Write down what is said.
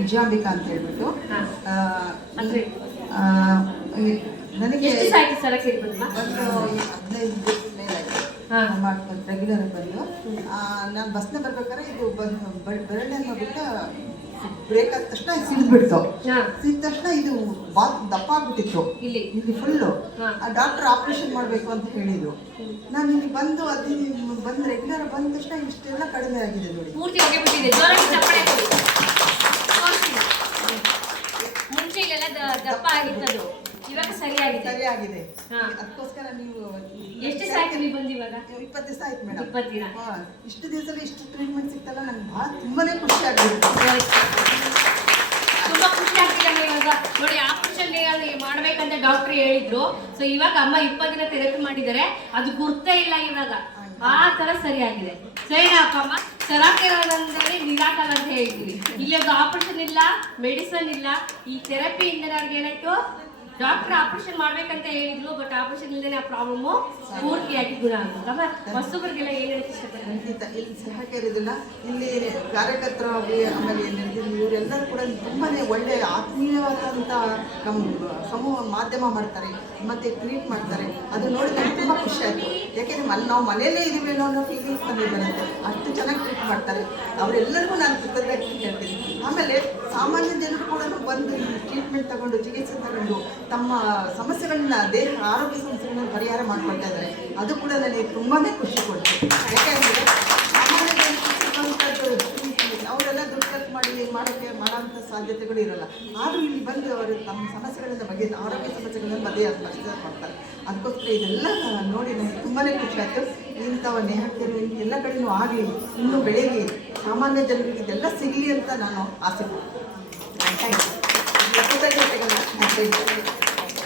ವಿಜಯಾಂಬಿಕಾ ಅಂತ ಹೇಳ್ಬಿಟ್ಟು. ನನಗೆ ಒಂದು 15 ದಿವಸ ಮೇಲಾಯಿತು ಮಾಡ್ಕೊಂಡು ರೆಗ್ಯುಲರ್ ಬಂದು. ನಾನು ಬಸ್ನ ಬರ್ಬೇಕಾದ್ರೆ ಇದು ಬೆರಳೆ ಬಿಟ್ಟು ಬ್ರೇಕ್ ಆದ ತಕ್ಷಣ ಸಿಡಿದ್ಬಿಡ್ತು. ಸಿದ ತಕ್ಷಣ ಇದು ದಪ್ಪ ಆಗ್ಬಿಟ್ಟಿತ್ತು ಇಲ್ಲಿ ಫುಲ್ಲು. ಡಾಕ್ಟರ್ ಆಪರೇಷನ್ ಮಾಡಬೇಕು ಅಂತ ಹೇಳಿದ್ರು. ನಾನು ಇಲ್ಲಿ ಬಂದು ಬಂದು ರೆಗ್ಯುಲರ್ ಬಂದ ತಕ್ಷಣ ಇಷ್ಟೆಲ್ಲ ಕಡಿಮೆ ಆಗಿದೆ ನೋಡಿ. ದಪ್ಪ ಆಗಿತ್ತು, ಇವಾಗ ಸರಿಯಾಗಿದೆ. ಅದಕ್ಕೋಸ್ಕರ ನೀವು ಎಷ್ಟು ಸಾಯ್ತು ಬಂದು ಇವಾಗ? 20 ದಿವಸ ಆಯ್ತು ಮೇಡಮ್. 20 ದಿನ. ಇಷ್ಟು ದಿವಸದಲ್ಲಿ ಇಷ್ಟು ಟ್ರೀಟ್ಮೆಂಟ್ ಸಿಗ್ತಲ್ಲ, ನಂಗೆ ಭಾಳ ತುಂಬಾನೇ ಖುಷಿ ಆಗ್ಬಿಟ್ಟು. ತುಂಬಾ ಖುಷಿ ಆಗ್ತಿದೆ ಇವಾಗ ನೋಡಿ. ಆಪರೇಷನ್ ಮಾಡ್ಬೇಕಂತ ಡಾಕ್ಟರ್ ಹೇಳಿದ್ರು. ಸೊ ಇವಾಗ ಅಮ್ಮ 20 ದಿನ ಥೆರಪಿ ಮಾಡಿದ್ದಾರೆ, ಅದು ಗುರ್ತೇ ಇಲ್ಲ ಇವಾಗ. ಆ ತರ ಸರಿಯಾಗಿದೆ. ಸರಿನಪ್ಪಮ್ಮ, ಸರಾಕಿರೋದಂದ್ರೆ ನಿರಾಕರ ಅಂತ ಹೇಳ್ತೀವಿ. ಇಲ್ಲಿ ಒಂದು ಆಪರೇಷನ್ ಇಲ್ಲ, ಮೆಡಿಸನ್ ಇಲ್ಲ. ಈ ಥೆರಪಿಯಿಂದ ನನಗೆ ಏನಾಯ್ತು, ಡಾಕ್ಟರ್ ಆಪರೇಷನ್ ಮಾಡ್ಬೇಕಂತ ಹೇಳಿದ್ರು, ಬಟ್ ಆಪರೇಷನ್ ಇಲ್ಲದೆ ಆ ಪ್ರಾಬ್ಲಮ್ ಪೂರ್ತಿಯಾಗಿ ಗುಣ ಆಗುತ್ತೆ. ಹೊಸಬರಿಗೆಲ್ಲ ಏನ್ ಹೇಳಕ್ಕೆ ಇಷ್ಟಪಡ್ತಾರೆ? ಇಲ್ಲಿ ಸಹಕರಿದಿಲ್ಲ, ಇಲ್ಲಿ ಕಾರ್ಯಕರ್ತರು ಆಮೇಲೆ ಇವರೆಲ್ಲರೂ ಕೂಡ ತುಂಬಾನೇ ಒಳ್ಳೆ ಆತ್ಮೀಯವಾದಂಥ ಸಮೂಹ ಮಾಧ್ಯಮ ಮಾಡ್ತಾರೆ, ಮತ್ತೆ ಟ್ರೀಟ್ ಮಾಡ್ತಾರೆ. ಅದು ನೋಡಿ ನನಗೆ ತುಂಬ ಖುಷಿ ಆಯಿತು. ಯಾಕೆಂದರೆ ನಾವು ಮನೆಯಲ್ಲೇ ಇದೀವೇನೋ ಅನ್ನೋ ಫೀಲಿಂಗ್ಸ್ ನನಗೆ ಬರುತ್ತೆ. ಅಷ್ಟು ಚೆನ್ನಾಗಿ ಟ್ರೀಟ್ ಮಾಡ್ತಾರೆ. ಅವರೆಲ್ಲರಿಗೂ ನಾನು ಕೃತಜ್ಞತೆ ಹೇಳ್ತೀನಿ. ಆಮೇಲೆ ಸಾಮಾನ್ಯ ಜನರು ಕೂಡ ಬಂದು ಟ್ರೀಟ್ಮೆಂಟ್ ತಗೊಂಡು ಚಿಕಿತ್ಸೆ ತಗೊಂಡು ತಮ್ಮ ಸಮಸ್ಯೆಗಳನ್ನ, ದೇಹ ಆರೋಗ್ಯ ಸಮಸ್ಯೆಗಳನ್ನ ಪರಿಹಾರ ಮಾಡ್ಕೊಳ್ತಾ ಇದ್ದಾರೆ. ಅದು ಕೂಡ ನನಗೆ ತುಂಬಾ ಖುಷಿ ಕೊಡ್ತು. ಯಾಕೆಂದರೆ ಸಾಮಾನ್ಯ ಜನರು ಅವರೆಲ್ಲ ದುಡ್ಡು ಖರ್ಚು ಮಾಡೋಂಥ ಸಾಧ್ಯತೆಗಳು ಇರೋಲ್ಲ. ಆದರೂ ಇಲ್ಲಿ ಬಂದು ಅವರು ತಮ್ಮ ಸಮಸ್ಯೆಗಳಿಂದ ಆರೋಗ್ಯ ಸಮಸ್ಯೆಗಳನ್ನು ಮಾಡ್ತಾರೆ. ಅದಕ್ಕೋಸ್ಕರ ಇದೆಲ್ಲ ನೋಡಿ ನನಗೆ ತುಂಬಾ ಖುಷಿ ಆಯಿತು. ಇಂಥವ ನೇಹಕ್ತಿರು ಎಲ್ಲ ಕಡೆಯೂ ಆಗಲಿ, ಇನ್ನೂ ಬೆಳೀಲಿ, ಸಾಮಾನ್ಯ ಜನರಿಗೆ ಇದೆಲ್ಲ ಸಿಗಲಿ ಅಂತ ನಾನು ಆಸೆ ಪಡ್ತೀನಿ. Thank you.